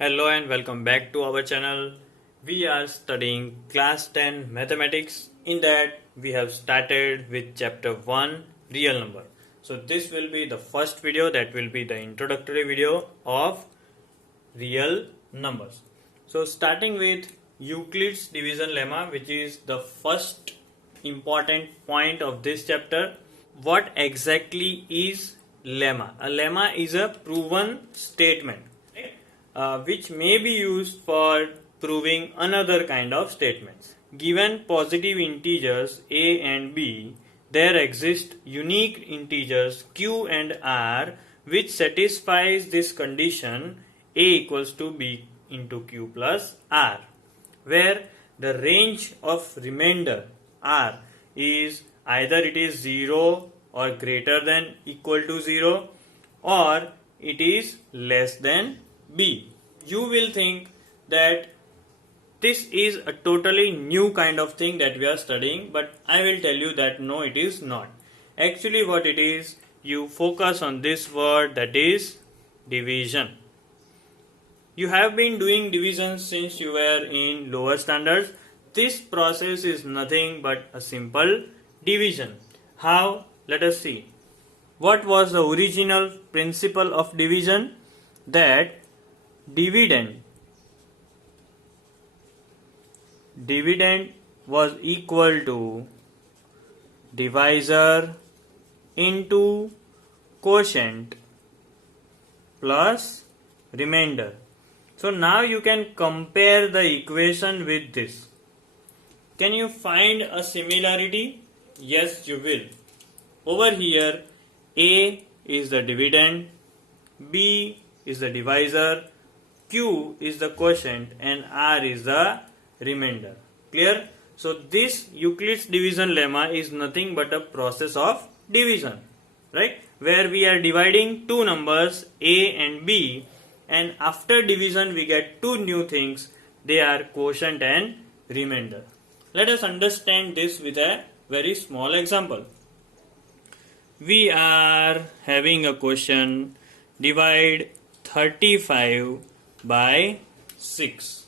Hello and welcome back to our channel. We are studying class 10 mathematics. In that we have started with chapter 1 real number. So this will be the first video, that will be the introductory video of real numbers. So starting with Euclids division lemma, which is the first important point of this chapter. What exactly is lemma? A lemma is a proven statement, which may be used for proving another kind of statements. Given positive integers a and b, there exist unique integers q and r which satisfies this condition a equals to b into q plus r, where the range of remainder r is either it is 0 or greater than equal to 0 or it is less than b. You will think that this is a totally new kind of thing that we are studying, but I will tell you that no, it is not. Actually what it is, you focus on this word, that is division. You have been doing division since you were in lower standards. This process is nothing but a simple division. How? Let us see. What was the original principle of division? That dividend was equal to divisor into quotient plus remainder. So now you can compare the equation with this. Can you find a similarity? Yes, you will. Over here, A is the dividend, B is the divisor, Q is the quotient, and R is the remainder. Clear? So this Euclid's division lemma is nothing but a process of division, right? Where we are dividing two numbers A and B, and after division we get two new things. They are quotient and remainder. Let us understand this with a very small example. We are having a question: divide 35 by 6.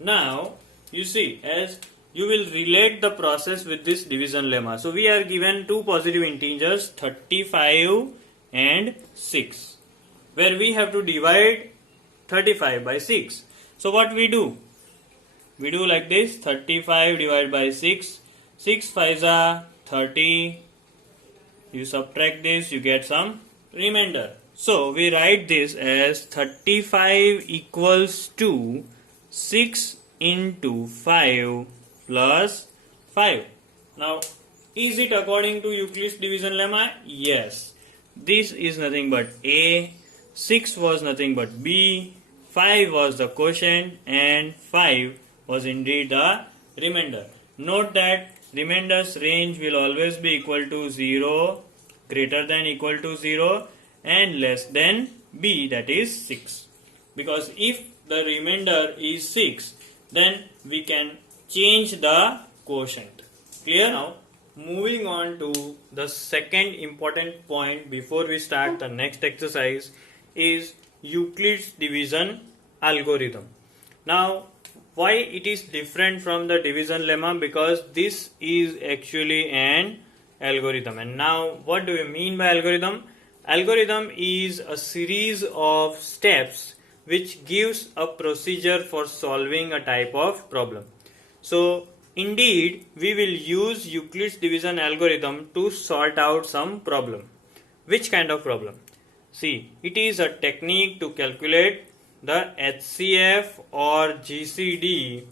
Now you see, as you will relate the process with this division lemma. So we are given two positive integers 35 and 6, where we have to divide 35 by 6. So what we do? We do like this: 35 divided by 6. 6 5s are 30. You subtract this, you get some remainder. So we write this as 35 equals to 6 into 5 plus 5. Now, is it according to Euclid's division lemma? Yes. This is nothing but A, 6 was nothing but B, 5 was the quotient, and 5 was indeed the remainder. Note that remainder's range will always be equal to 0, greater than equal to 0, and less than B, that is 6. Because if the remainder is 6, then we can change the quotient. Clear? Now, moving on to the second important point before we start the next exercise is Euclid's division algorithm. Now, why it is different from the division lemma? Because this is actually an algorithm. And now, what do you mean by algorithm? Algorithm is a series of steps which gives a procedure for solving a type of problem. So indeed we will use Euclid's division algorithm to sort out some problem. Which kind of problem? See, it is a technique to calculate the HCF or GCD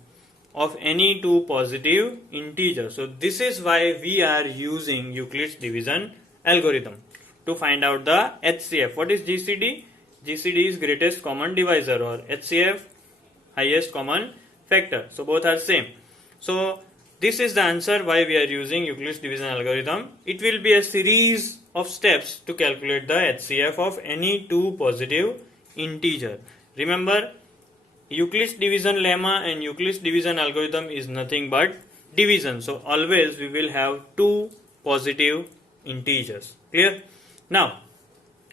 of any two positive integers. So this is why we are using Euclid's division algorithm to find out the HCF. What is GCD? GCD is greatest common divisor, or HCF highest common factor. So both are same. So this is the answer why we are using Euclid's division algorithm. It will be a series of steps to calculate the HCF of any two positive integer. Remember, Euclid's division lemma and Euclid's division algorithm is nothing but division. So always we will have two positive integers. Clear? Now,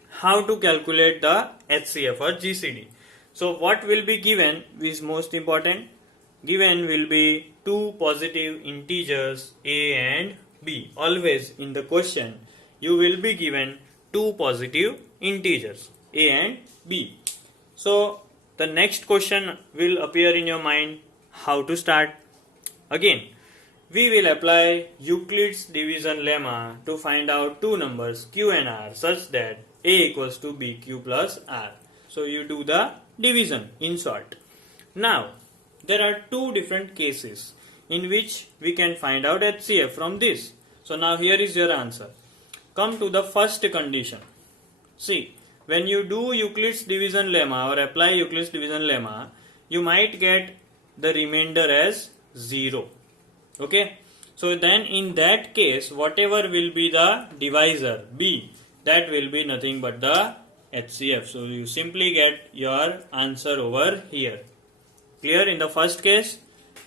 how to calculate the HCF or GCD? So what will be given is most important. Given will be two positive integers a and b. Always in the question you will be given two positive integers a and b. So the next question will appear in your mind. How to start? Again, we will apply Euclids division lemma to find out two numbers q and r such that a equals to bq plus r. So you do the division in short. Now, there are two different cases in which we can find out HCF from this. So now here is your answer. Come to the first condition. See, when you do Euclids division lemma or apply Euclids division lemma, you might get the remainder as 0. Okay, so then in that case, whatever will be the divisor b, that will be nothing but the HCF. So you simply get your answer over here. Clear? In the first case,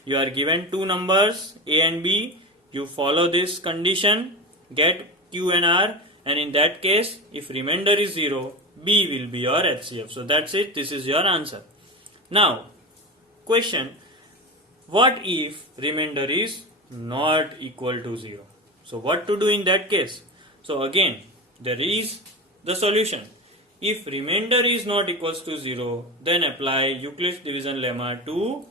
you are given two numbers a and b, you follow this condition, get q and r, and in that case, if remainder is 0, b will be your HCF. So that's it, this is your answer. Now, question, what if remainder is not equal to 0? So what to do in that case? So again, there is the solution. If remainder is not equals to 0, then apply Euclids division lemma to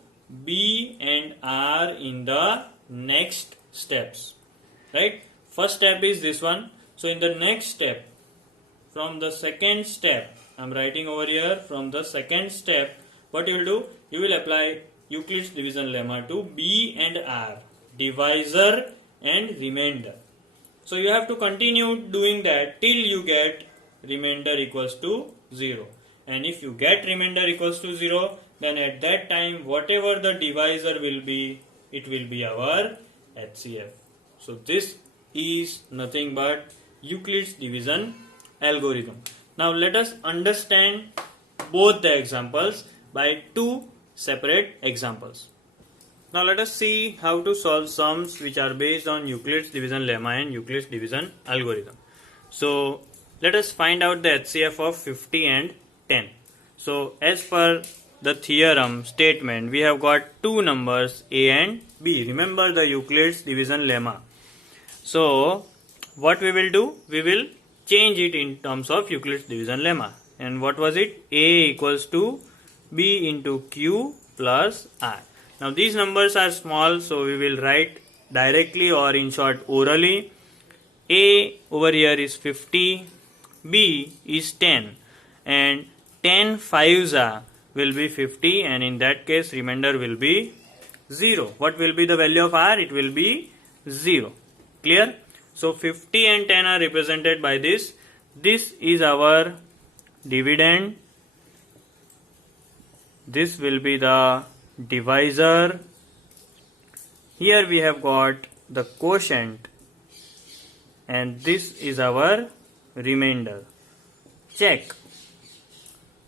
b and r in the next steps. Right? First step is this one. So in the next step, from the second step, I am writing over here, from the second step, what you will do? You will apply Euclids division lemma to b and r, divisor and remainder. So you have to continue doing that till you get remainder equals to 0. And if you get remainder equals to 0, then at that time whatever the divisor will be, it will be our HCF. So this is nothing but Euclids division algorithm. Now let us understand both the examples by two separate examples. Now let us see how to solve sums which are based on Euclids division lemma and Euclids division algorithm. So let us find out the HCF of 50 and 10. So as per the theorem statement, we have got two numbers a and b. Remember the Euclids division lemma. So what we will do? We will change it in terms of Euclids division lemma. And what was it? A equals to b into q plus r. Now these numbers are small, so we will write directly or in short orally. A over here is 50, b is 10, and 10 fives will be 50, and in that case remainder will be 0. What will be the value of r? It will be 0. Clear? So 50 and 10 are represented by this. This is our dividend. This will be the divisor. Here we have got the quotient, and this is our remainder. Check.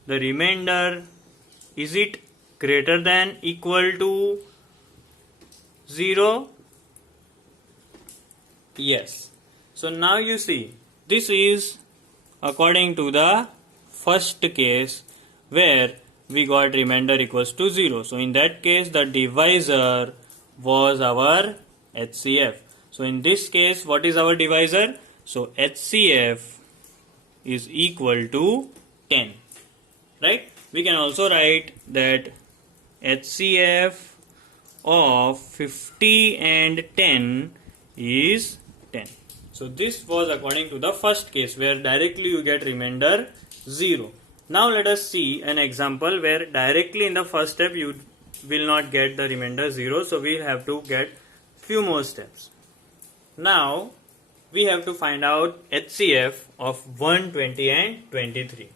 The remainder, is it greater than equal to 0? Yes. So now you see, this is according to the first case where we got remainder equals to 0. So in that case the divisor was our HCF. So in this case, what is our divisor? So HCF is equal to 10. Right? We can also write that HCF of 50 and 10 is 10. So this was according to the first case where directly you get remainder 0. Now let us see an example where directly in the first step you will not get the remainder 0. So we have to get few more steps. Now we have to find out HCF of 120 and 23.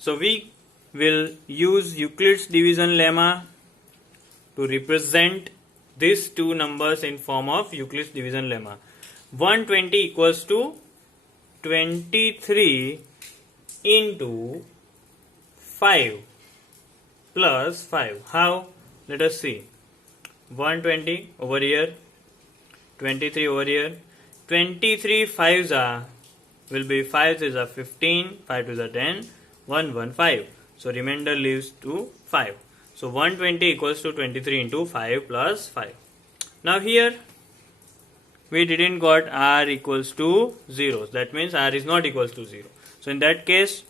So we will use Euclids division lemma to represent these two numbers in form of Euclids division lemma. 120 equals to 23 into 5 plus 5. How? Let us see. 120 over here, 23 over here. 23 5s will be 5 is a 15, 5 is a 10, 1 1 5. So remainder leaves to 5. So 120 equals to 23 into 5 plus 5. Now here we didn't got r equals to 0. That means r is not equals to 0. So in that case,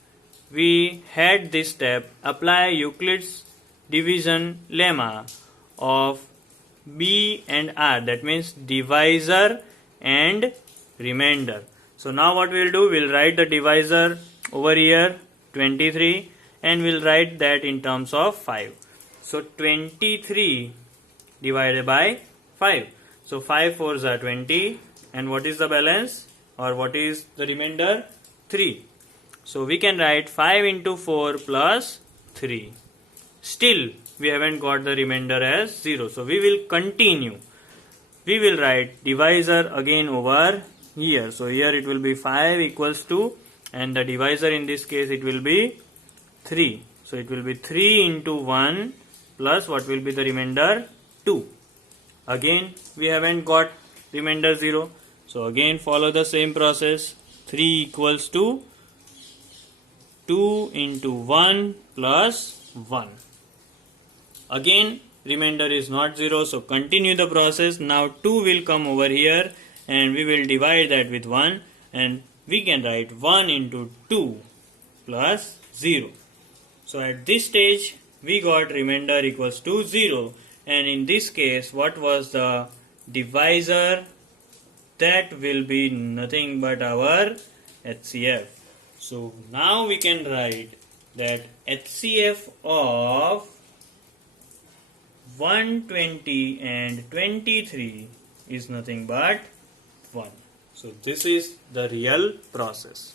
we had this step, apply Euclids division lemma of b and r. That means divisor and remainder. So now what we'll do, we'll write the divisor over here 23 and we'll write that in terms of 5. So 23 divided by 5. So 5 4s are 20 and what is the balance or what is the remainder? 3. So we can write 5 into 4 plus 3. Still we haven't got the remainder as 0. So we will continue. We will write divisor again over here. So here it will be 5 equals to, and the divisor in this case it will be 3. So it will be 3 into 1 plus what will be the remainder? 2. Again we haven't got remainder 0. So again follow the same process. 3 equals to 2 into 1 plus 1. Again remainder is not 0. So continue the process. Now 2 will come over here and we will divide that with 1 and we can write 1 into 2 plus 0. So at this stage we got remainder equals to 0. And in this case, what was the divisor? That will be nothing but our HCF. So now we can write that HCF of 120 and 23 is nothing but 1. So this is the real process.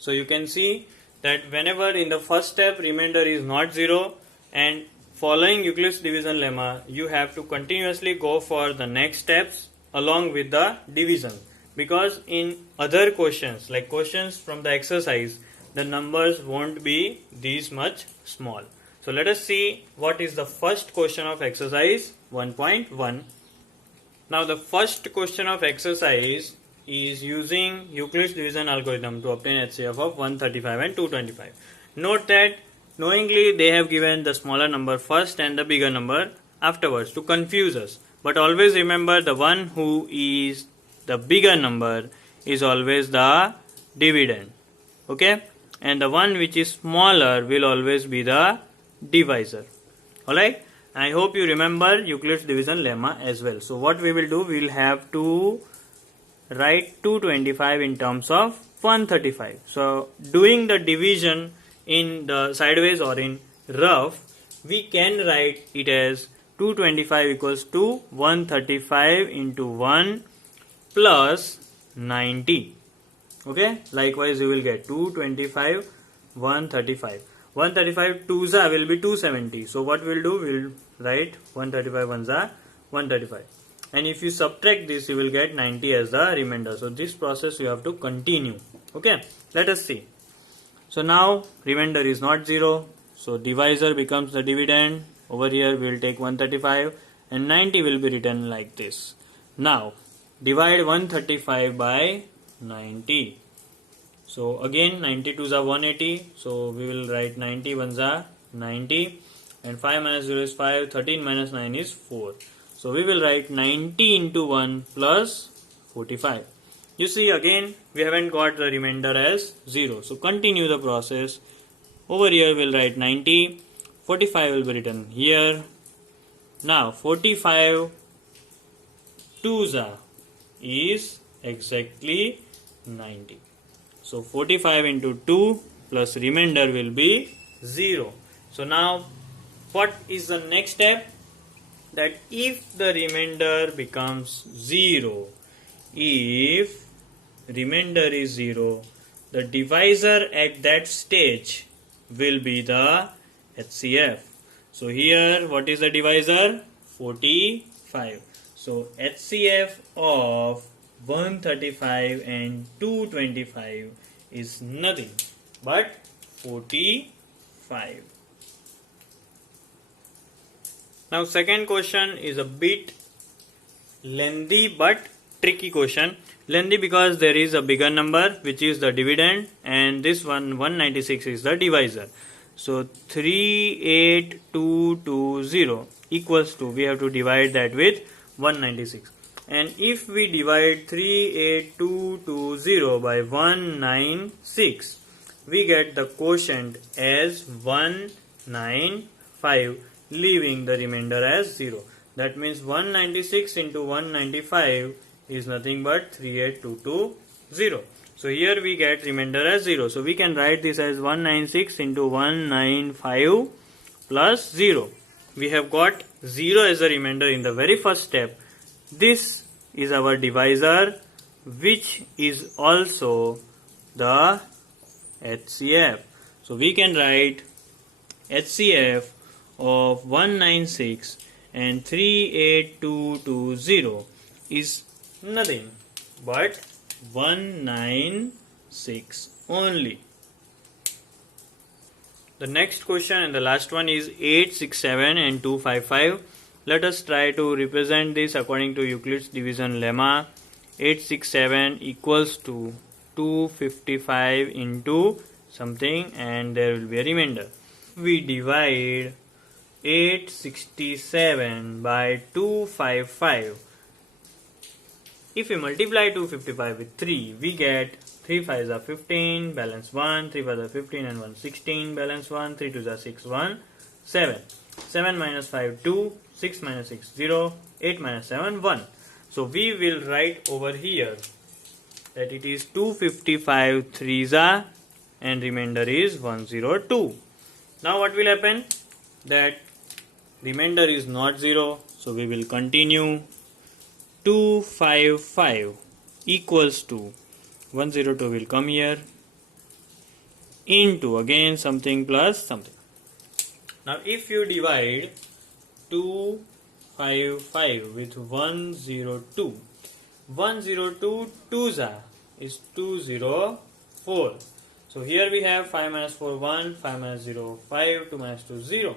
So you can see that whenever in the first step remainder is not 0 and following Euclid's division lemma, you have to continuously go for the next steps along with the division. Because in other questions, like questions from the exercise, the numbers won't be this much small. So let us see what is the first question of exercise 1.1. Now the first question of exercise is using Euclid's division algorithm to obtain HCF of 135 and 225. Note that knowingly they have given the smaller number first and the bigger number afterwards to confuse us. But always remember, the one who is the bigger number is always the dividend. Okay? And the one which is smaller will always be the divisor. Alright? I hope you remember Euclid's division lemma as well. So what we will do, we will have to write 225 in terms of 135. So doing the division in the sideways or in rough, we can write it as 225 equals to 135 into 1 plus 90. Okay, likewise you will get 225 135. 135 2s will be 270. So what we'll do, we'll write 135 1s 135. And if you subtract this, you will get 90 as the remainder. So this process you have to continue. Okay, let us see. So now remainder is not 0. So divisor becomes the dividend. Over here we will take 135 and 90 will be written like this. Now divide 135 by 90. So again 92s are 180. So we will write 90 1s are 90 and 5 minus 0 is 5. 13 minus 9 is 4. So we will write 90 into 1 plus 45. You see again we haven't got the remainder as 0. So continue the process. Over here we will write 90. 45 will be written here. Now 45 2s is exactly 90. So 45 into 2 plus remainder will be 0. So now what is the next step? That if the remainder becomes 0, if remainder is 0, the divisor at that stage will be the HCF. So here what is the divisor? 45. So HCF of 135 and 225 is nothing but 45. Now second question is a bit lengthy but tricky question. Lengthy because there is a bigger number which is the dividend, and this one 196 is the divisor. So 38220 equals to, we have to divide that with 196. And if we divide 38220 by 196, we get the quotient as 195, leaving the remainder as 0. That means 196 into 195 is nothing but 38220. So here we get remainder as 0. So we can write this as 196 into 195 plus 0. We have got 0 as a remainder in the very first step. This is our divisor, which is also the HCF. So we can write HCF of 196 and 38220 is nothing but 196 only. The next question and the last one is 867 and 255. Let us try to represent this according to Euclids division lemma. 867 equals to 255 into something, and there will be a remainder. We divide 867 by 255. If we multiply 255 with 3, we get 3 5s are 15, balance 1, 3 5s are 15 and 1 16, balance 1, 3 2s are 6, 1 7. 7 minus 5 2, 6 minus 6 0, 8 minus 7 1. So we will write over here that it is 255 3s are and remainder is 102. Now what will happen? That remainder is not 0, so we will continue. 255 equals to 102 will come here into again something plus something. Now if you divide 255 with 102, 102 2s is 204. So here we have 5 minus 4 1, 5 minus 0 5, 2 minus 2 0.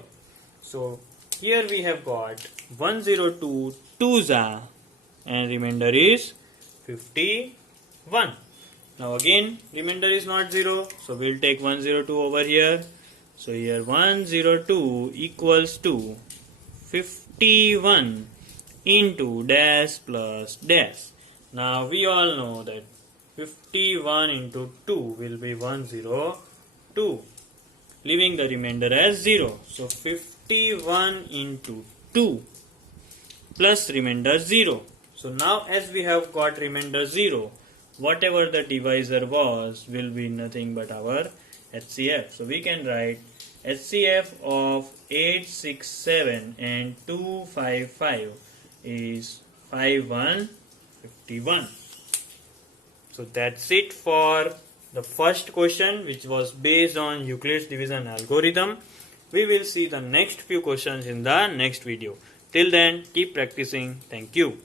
So here we have got 102 2s and remainder is 51. Now again remainder is not 0, so we'll take 102 over here. So here 102 equals to 51 into dash plus dash. Now we all know that 51 into 2 will be 102, leaving the remainder as 0. So 51 into 2 plus remainder 0. So now as we have got remainder 0, whatever the divisor was will be nothing but our HCF. So we can write HCF of 867 and 255 is 5151. So that's it for the first question, which was based on Euclids division algorithm. We will see the next few questions in the next video. Till then, keep practicing. Thank you.